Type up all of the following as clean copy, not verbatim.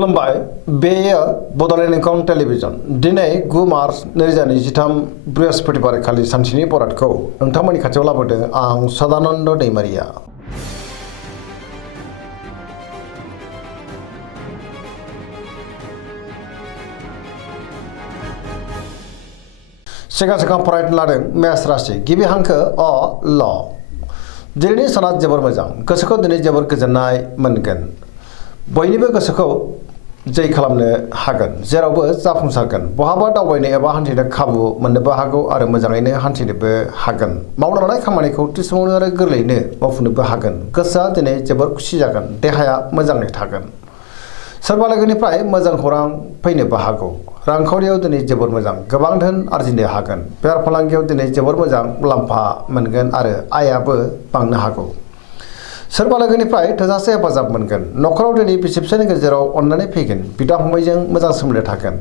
खुलुमबाय बेयो बड'लेण्ड इंखं टेलिभिजन दिनै 9 मार्च 2023 बृहस्पतिबार खालि सानसेनि बरादखौ नोंथांमोननि खाथियाव लाबोदों आं सदानन्द दैमारिया। सिगां फरायनो लादों मेष राशि गिबि हांखो अ ल। दिनैनि साना जोबोर मोजां, गोसोखौ दिनै जोबोर गोजोननाय मोनगोन। बयनिबो गोसोखौ जै खालामनो हागोन, जेरावबो जाफुंसारगोन। बहाबा दावबायनो एबा हान्थिनो खाबु मोननोबो हागौ आरो मोजाङैनो हान्थिनोबो हागोन। मावनो लानाय खामानिखौ थि समावनो आरो गोरलैयैनो मावफुंनोबो हागोन। गोसोआ दिनै जोबोर खुसि जागोन, देहाया मोजाङै थागोन। सोरबा लोगोनिफ्राय मोजां खौरां फैनोबो हागौ। रांखावरियाव दिनै जोबोर मोजां, गोबां धोन आरजिनो हागोन। बेफार फालांगियाव दिनै जोबोर मोजां मुलाम्फा मोनगोन आरो आयाबो बांनो हागौ। सोरबा लोगोनिफ्राय थोजासे हेफाजाब मोनगोन। न'खराव दिनै बिसि फिसायनि गेजेराव अननानै फैगोन। बिदा फंबायजों मोजां सोमोन्दो थागोन।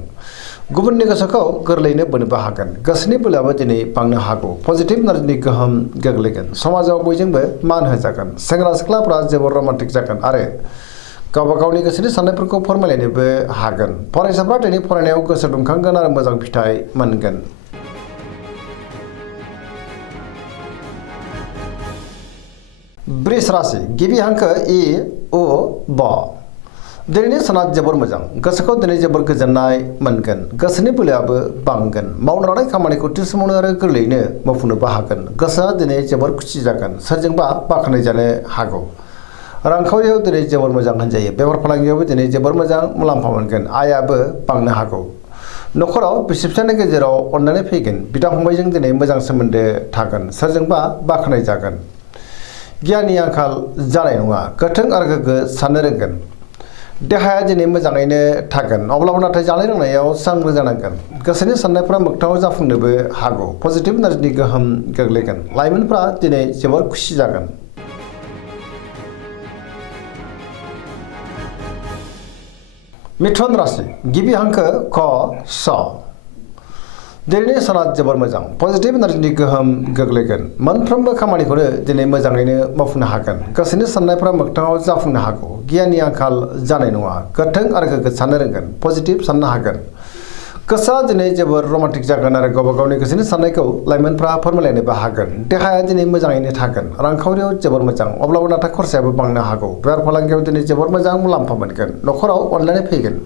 गुबुननि गोसोखौ गोरलैयैनो बोनोबो हागोन। गोसोनि बोलोआबो दिनै बांनो हागौ। पजिटिभ एनार्जिनि गोहोम गोग्लैगोन। समाजाव बयजोंबो मान होजागोन। सेंग्रा सिख्लाफ्रा जोबोर रमान्टिक जागोन आरो गावबा गावनि गोसोनि साननायफोरखौ फोरमायलायनोबो हागोन। फरायसाफ्रा दिनै फरायनायाव गोसो दुंखांगोन आरो मोजां फिथाइ मोनगोन। वृष राशि गिबि हांखो इ उ ब। दिनैनि साना जोबोर मोजां, गोसोखौ दिनै जोबोर गोजोननाय मोनगोन। गोसोनि बोलोआबो बांगोन। मावनो लानाय खामानिखौ थि समावनो आरो गोरलैयैनो मावफुंनोबो हागोन। गोसोआ दिनै जोबोर खुसि जागोन। सोरजोंबा बाख्नाय जानो हागौ। रांखावरियाव दिनै जोबोर मोजां होनजायो। बेफार फालांगियावबो दिनै जोबोर मोजां मुलाम्फा मोनगोन। आयाबो बांनो हागौ। न'खराव बिसि फिसायनि गेजेराव अननानै फैगोन। बिदा फंबायजों दिनै मोजां सोमोन्दो थागोन। सोरजोंबा बाख्नाय जागोन। गियाननि आंखाल जानाय नङा, गोख्रों आरो गोग्गो साननो रोंगोन। देहाया दिनै मोजाङैनो थागोन, अब्लाबो नाथाय जानाय लोंनायाव सांग्रां जानांगोन। गोसोनि साननायफ्रा मोगथाङाव जाफुंनोबो हागौ। पजिटिभ एनार्जिनि गोहोम गोग्लैगोन। लाइमोनफ्रा दिनै जोबोर खुसि जागोन। मिथुन राशि गिबि हांखो क स। दिनैनि साना जोबोर मोजां, पजिटिभ एनार्जिनि गोहोम गोग्लैगोन। मोनफ्रोमबो खामानिखौनो दिनै मोजाङैनो मावफुंनो हागोन। गोसोनि साननायफ्रा मोगथाङाव जाफुंनो हागौ। गियाननि आंखाल जानाय नङा, गोख्रों आरो गोग्गो साननो रोंगोन। पजिटिभ साननो हागोन। गोसोआ दिनै जोबोर रमान्टिक जागोन आरो गावबा गावनि गोसोनि साननायखौ लाइमोनफ्रा फोरमायलायनोबो हागोन। देहाया दिनै मोजाङैनो थागोन। रांखावरियाव जोबोर मोजां, अब्लाबो नाथाय खरसायाबो बांनो हागौ। बेफार फालांगियाव दिनै जोबोर मोजां मुलाम्फा मोनगोन। न'खराव अनलायनाय फैगोन।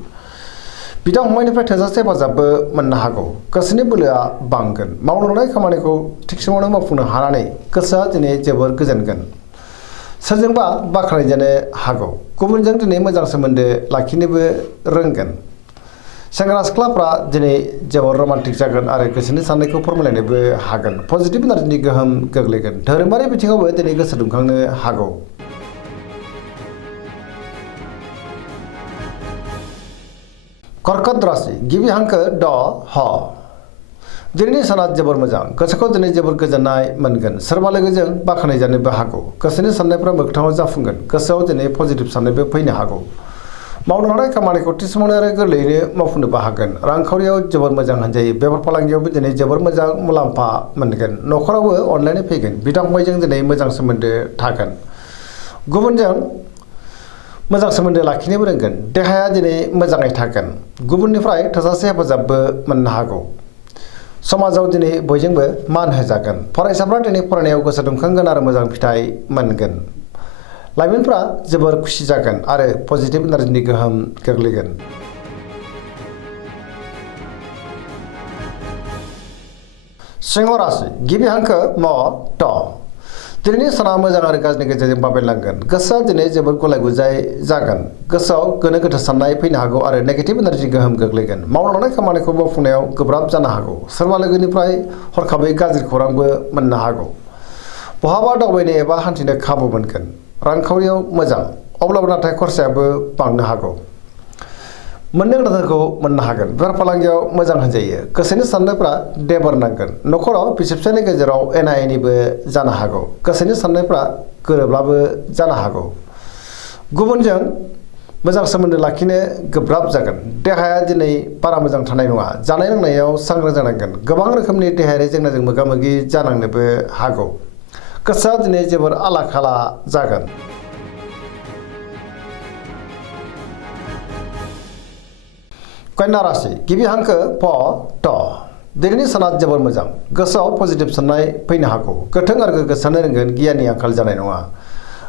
बिदा फंबायनिफ्राय थोजासे हेफाजाबबो मोननो हागौ। गोसोनि बोलोआ बांगोन। मावनो लानाय खामानिखौ थिग समावनो मावफुंनो हानानै गोसोआ दिनै जोबोर गोजोनगोन। सोरजोंबा बाख्नाय जानो हागौ। गुबुनजों दिनै मोजां सोमोन्दो लाखिनोबो रोंगोन। सेंग्रा सिख्लाफ्रा दिनै जोबोर रमान्टिक जागोन आरो गोसोनि साननायखौ फोरमायलायनोबो हागोन। पजिटिभ एनार्जिनि गोहोम गोग्लैगोन। धोरोमारि बिथिङावबो दिनै गोसो दुंखांनो हागौ। कर्कट राशि गिबि हांखो ड ह। दिनैनि साना जोबोर मोजां, गोसोखौ दिनै जोबोर गोजोननाय मोनगोन। सोरबा लोगोजों बाख्नाय जानोबो हागौ। गोसोनि साननायफ्रा मोगथाङाव जाफुंगोन। गोसोआव दिनै पजिटिभ साननायबो फैनो हागौ। मावनो लानाय खामानिखौ थि समावनो आरो गोरलैयैनो मावफुंनोबो हागोन। रांखावरियाव जोबोर मोजां होनजायो। बेफार फालांगियावबो दिनै जोबोर मोजां मुलाम्फा मोनगोन। न'खरावबो अनलायनाय फैगोन। बिदा फंबायजों दिनै मोजां सोमोन्दो थागोन। गुबुनजों मोजां सोमोन्दो लाखिनोबो रोंगोन। देहाया दिनै मोजाङै थागोन। गुबुननिफ्राय थोजासे हेफाजाबबो मोननो हागौ। समाजाव दिनै बयजोंबो मान होजागोन। फरायसाफ्रा दिनै फरायनायाव गोसो दुंखांगोन आरो मोजां फिथाइ मोनगोन। लाइमोनफ्रा जोबोर खुसि जागोन आरो पजिटिभ एनार्जिनि गोहोम गोग्लैगोन। सिंह राशि गिबि हांखो म ट। दिनैनि साना मोजां आरो गाज्रिनि गेजेरजों बाबेनलांगोन। गोसोआ दिनै जोबोर गलाय गुजाय जागोन। गोसोआव गोनो गोथो साननाय फैनो हागौ आरो नेगेटिभ एनार्जि गोहोम गोग्लैगोन। मावनो लानाय खामानिखौ मावफुंनायाव गोब्राब जानो हागौ। सोरबा लोगोनिफ्राय हरखाबै गाज्रि खौरांबो मोननो हागौ। बहाबा दावबायनो एबा हान्थिनो खाबु मोनगोन। रांखावरियाव मोजां, अब्लाबो नाथाय खरसायाबो बांनो हागौ। मोननो गोनांखौ मोननो हागोन। बेफार फालांगियाव मोजां होनजायो। गोसोनि साननायफ्रा देबार नांगोन। न'खराव बिसि फिसायनि गेजेराव एना एनिबो जानो हागौ। गोसोनि साननायफ्रा गोरोबलाबो जानो हागौ। गुबुनजों मोजां सोमोन्दो लाखिनो गोब्राब जागोन। देहाया दिनै बारा मोजां थानाय नङा। जानाय लोंनायाव सांग्रां जानांगोन। गोबां रोखोमनि देहायारि जेंनाजों मोगा मोगि जानांनोबो हागौ। गोसोआ दिनै जोबोर आला खाला जागोन। कन्या राशि गिबि हांखो प ट दिनैनि साना जोबोर मोजां गोसोआव पजिटिभ साननाय फैनो हागौ गोथों आरो गोग्गो साननो रोंगोन गियाननि आंखाल जानाय नङा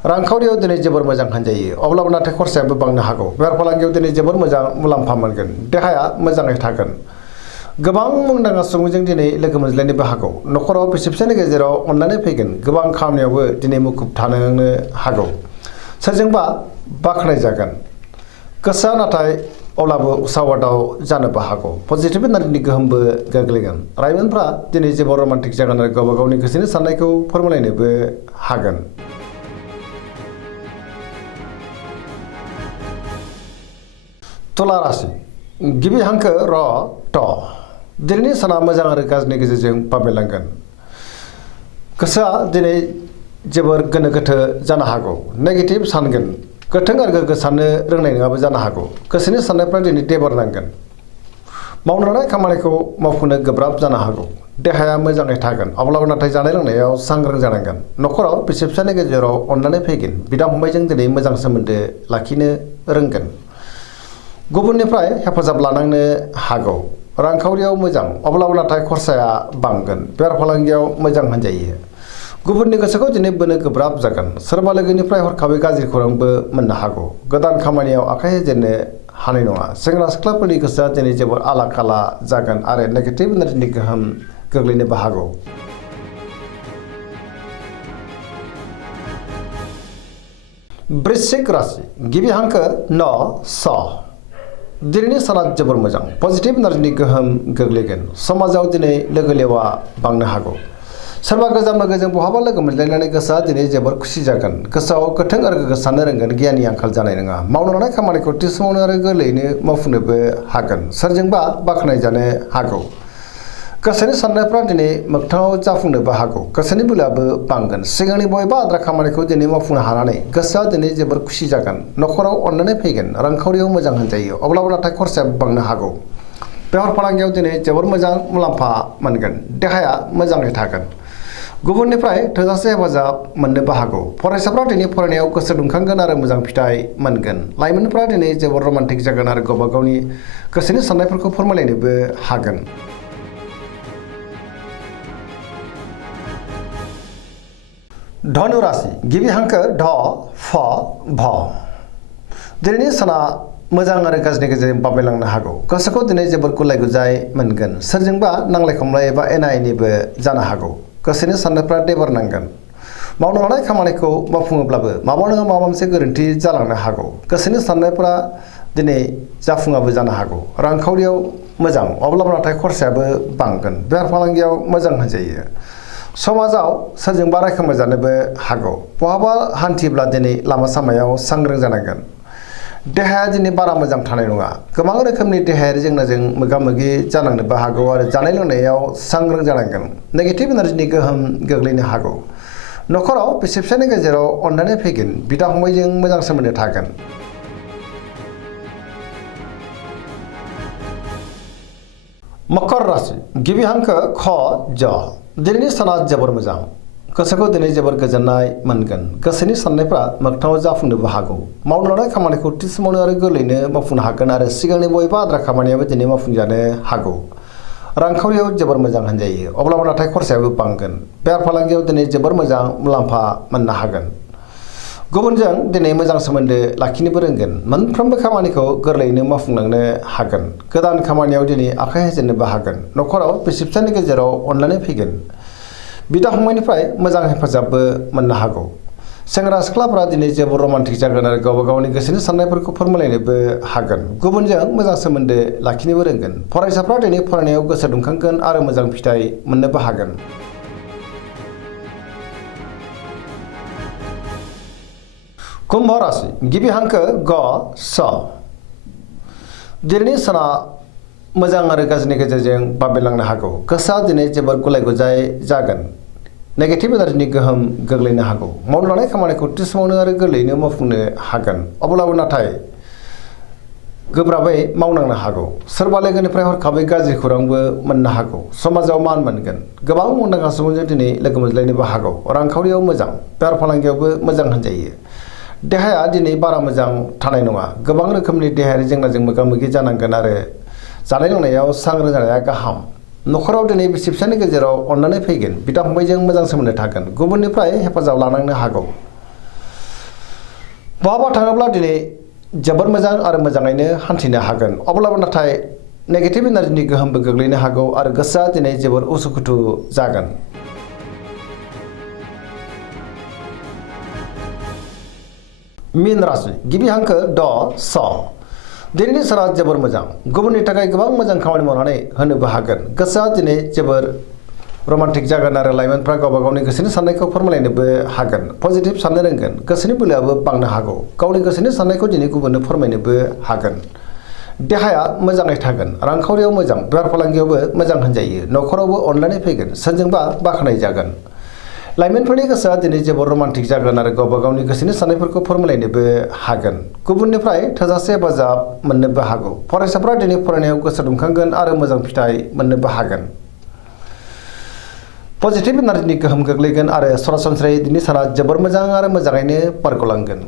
रांखावरियाव दिनै जोबोर मोजां होनजायो अब्लाबो नाथाय खरसायाबो बांनो हागौ बेफार फालांगियाव दिनै जोबोर मोजां मुलाम्फा मोनगोन देहाया मोजाङै थागोन गोबां मुंदांखा सुबुंजों दिनै लोगो मोनज्लायनोबो हागौ नखराव बिसि फिसायनि गेजेराव अननानै फैगोन गोबां खामानियावबो दिनै मुखुब थानो हागौ सोरजोंबा बाख्नाय जागोन गोसोआ नाथाय अब्लाबो उसाव-बादाव जानोबो हागौ पजिटिभ एनार्जिनि गोहोमबो गोग्लैगोन लाइमोनफ्रा दिनै जोबोर रमान्टिक जागोन आरो गावबा गावनि गोसोनि साननायखौ फोरमायलायनोबो हागोन तुला राशि गिबि हांखो र ट दिनैनि साना मोजां आरो गाज्रिनि गेजेरजों बाबेलांगोन गोसोआ दिनै जोबोर गोनो गोथो जानो हागौ नेगेटिभ सानगोन गोथों आरो गोग्गो साननो रोंनाय नङाबो जानो हागौ गोसोनि साननायफ्रा दिनै देबार नांगोन मावनो लानाय खामानिखौ मावफुंनो गोब्राब जानो हागौ देहाया मोजाङै थागोन अब्लाबो नाथाय जानाय लोंनायाव सांग्रां जानांगोन नखराव बिसि फिसायनि गेजेराव अननानै फैगोन बिदा फंबायजों दिनै मोजां सोमोन्दो लाखिनो रोंगोन गुबुननिफ्राय हेफाजाब लानांनो हागौ रांखावरियाव मोजां अब्लाबो नाथाय खरसाया बांगोन बेफार फालांगियाव मोजां होनजायो गुबुननि गोसोखौ दिनै बोनो गोब्राब जागोन सोरबा लोगोनिफ्राय हरखाबै गाज्रि खौरांबो मोननो हागौ गोदान खामानियाव आखाइ होजेननो हानाय नङा सेंग्रा सिख्लाफोरनि गोसोआ दिनै जोबोर आला खाला जागोन आरो नेगेटिभ एनार्जिनि गोहोम गोग्लैनोबो हागौ वृश्चिक राशि गिबि हांखो न स दिनैनि साना जोबोर मोजां पजिटिभ एनार्जिनि गोहोम गोग्लैगोन समाजाव दिनै लोगो लेवा बांनो हागौ सोरबा गोजाम लोगोजों बहाबा लोगो मोनलायनानै गोसोआ दिनै जोबोर खुसि जागोन गोसोआव गोथों आरो गोग्गो साननो रोंगोन गियाननि आंखाल जानाय नङा मावनो लानाय खामानिखौ थि समावनो आरो गोरलैयैनो मावफुंनोबो हागोन सोरजोंबा बाख्नाय जानो हागौ गोसोनि साननायफ्रा दिनै मोगथाङाव जाफुंनोबो हागौ गोसोनि बोलोआबो बांगोन सिगांनि बबेबा आद्रा खामानिखौ दिनै मावफुंनो हानानै गोसोआ दिनै जोबोर खुसि जागोन नखराव अननानै फैगोन रांखावरियाव मोजां होनजायो अब्लाबो नाथाय खरसाया बांनो हागौ बेफार फालांगियाव दिनै जोबोर मोजां मुलाम्फा मोनगोन देहाया मोजाङै थागोन गुबुननिफ्राय थोजासे हेफाजाब मोननोबो हागौ फरायसाफ्रा दिनै फरायनायाव गोसो दुंखांगोन आरो मोजां फिथाइ मोनगोन लाइमोनफ्रा दिनै जोबोर रमान्टिक जागोन आरो गावबा गावनि गोसोनि साननायफोरखौ फोरमायलायनोबो हागोन धनु राशि गिबि हांखो ढ फ भ दिनैनि साना मोजां आरो गाज्रिनि गेजेरजों बाबेलांनो हागौ गोसोखौ दिनै जोबोर गुलाय गुजाय मोनगोन सोरजोंबा नांलाय खमलाय एबा एना एनिबो जानो हागौ गोसोनि साननायफ्रा देबार नांगोन मावनो लानाय खामानिखौ मावफुङोब्लाबो माबा नङा माबा मोनसे गोरोन्थि जालांनो हागौ गोसोनि साननायफ्रा दिनै जाफुङाबो जानो हागौ रांखावरियाव मोजां अब्लाबो नाथाय खरसायाबो बांगोन बेफार फालांगियाव मोजां होनजायो समाजाव सोरजोंबा रायखोमा जानोबो हागौ बहाबा हान्थिब्ला दिनै लामा सामायाव सांग्रां जानांगोन देहाया दिनै बारा मोजां थानाय नङा गोबां रोखोमनि देहायारि जेंनाजों मोगा मोगि जानांनोबो हागौ आरो जानाय लोंनायाव सांग्रां जानांगोन नेगेटिभ एनार्जिनि गोहोम गोग्लैनो हागौ नखराव बिसि फिसायनि गेजेराव अननानै फैगोन बिदा फंबायजों मोजां सोमोन्दो थागोन मकर राशि गिबि हांखो ख ज दिनैनि साना जोबोर मोजां गोसोखौ दिनै जोबोर गोजोननाय मोनगोन गोसोनि साननायफ्रा मोगथाङाव जाफुंनोबो हागौ मावनो लानाय खामानिखौ थि समावनो आरो गोरलैयैनो मावफुंनो हागोन आरो सिगांनि बबेबा आद्रा खामानियाबो दिनै मावफुंजानो हागौ रांखावरियाव जोबोर मोजां होनजायो अब्लाबो नाथाय खरसायाबो बांगोन बेफार फालांगियाव दिनै जोबोर मोजां मुलाम्फा मोननो हागोन गुबुनजों दिनै मोजां सोमोन्दो लाखिनोबो रोंगोन मोनफ्रोमबो खामानिखौ गोरलैयैनो मावफुंलांनो हागोन गोदान खामानियाव दिनै आखाइ होजेननोबो हागोन नखराव बिसि फिसायनि गेजेराव अननानै फैगोन बिदा फंबायनिफ्राय मोजां हेफाजाबबो मोननो हागौ सेंग्रा सिख्लाफोरा दिनै जोबोर रमान्टिक जागोन आरो गावबा गावनि गोसोनि साननायफोरखौ फोरमायलायनोबो हागोन गुबुनजों मोजां सोमोन्दो लाखिनोबो रोंगोन फरायसाफ्रा दिनै फरायनायाव गोसो दुंखांगोन आरो मोजां फिथाइ मोननोबो हागोन कुम्भ राशि गिबि हांखो ग स दिनैनि साना मोजां आरो गाज्रिनि गेजेरजों बाबेलांनो हागौ गोसोआ दिनै जोबोर गुलाय गुजाय जागोन नेगेटिभ एनार्जिनि गोहोम गोग्लैनो हागौ मावनो लानाय खामानिखौ थि समावनो आरो गोरलैयैनो मावफुंनो हागोन अब्लाबो नाथाय गोब्राबै मावनांनो हागौ सोरबा लोगोनिफ्राय हरखाबै गाज्रि खौरांबो मोननो हागौ समाजाव मान मोनगोन गोबां मुंदांखा सुबुंजों दिनै लोगो मोनज्लायनोबो हागौ रांखावरियाव मोजां बेफार फालांगियावबो मोजां होनजायो देहाया दिनै बारा मोजां थानाय नङा गोबां रोखोमनि देहायारि जेंनाजों मोगा मोगि जानांगोन आरो जानाय लोंनायाव सांग्रां जानाया गाहाम। न'खराव दिनै बिसि फिसायनि गेजेराव अननानै फैगोन, बिदा फंबायजों मोजां सोमोन्दो थागोन, गुबुननिफ्राय हेफाजाब लानांनो हागौ। बहाबा थाङोब्ला दिनै जोबोद मोजां आरो मोजाङैनो हान्थिनो हागोन। अब्लाबो नाथाय नेगेटिभ एनार्जिनि गोहोमबो गोग्लैनो हागौ आरो गोसोआ दिनै जोबोर उसुखुथु जागोन। मीन राशि गिबि हांखो ड स। दिनैनि साना जोबोर मोजां, गुबुननि थाखाय गोबां मोजां खामानि मावनानै होनोबो हागोन। गोसोआ दिनै जोबोर रमान्टिक जागोन आरो लाइमोनफ्रा गावबा गावनि गोसोनि साननायखौ फोरमायलायनोबो हागोन। पजिटिभ साननो रोंगोन, गोसोनि बोलोआबो बांनो हागौ। गावनि गोसोनि साननायखौ दिनै गुबुननो फोरमायनोबो हागोन। देहाया मोजाङै थागोन, रांखावरियाव मोजां, बेफार फालांगियावबो मोजां होनजायो। न'खरावबो अनलायनाय फैगोन, सोरजोंबा बाख्नाय जागोन। लाइमोनफोरनि गोसोआ दिनै जोबोर रमान्टिक जागोन आरो गावबा गावनि गोसोनि साननायफोरखौ फोरमायलायनोबो हागोन। गुबुननिफ्राय थोजासे हेफाजाब मोननोबो हागौ। फरायसाफ्रा दिनै फरायनायाव गोसो दुंखांगोन आरो मोजां फिथाइ मोननोबो हागोन। पजिटिभ एनार्जिनि गोहोम गोग्लैगोन आरो सरासनस्रायै दिनै साना जोबोर मोजां आरो मोजाङैनो बारग'लांगोन।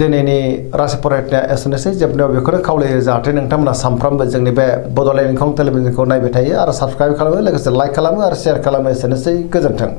दिनैनि राशि फरायनाया एसेनोसै। जोबनायाव बेखौनो खावलायो जाहाथे नोंथांमोना सानफ्रामबो जोंनि बे बड'लेण्ड इंखं टेलिभिजनखौ नायबाय थायो आरो साबस्क्राइब खालामो, लोगोसे लाइक खालामो आरो शेयार खालामो। एसेनोसै, गोजोन्थों।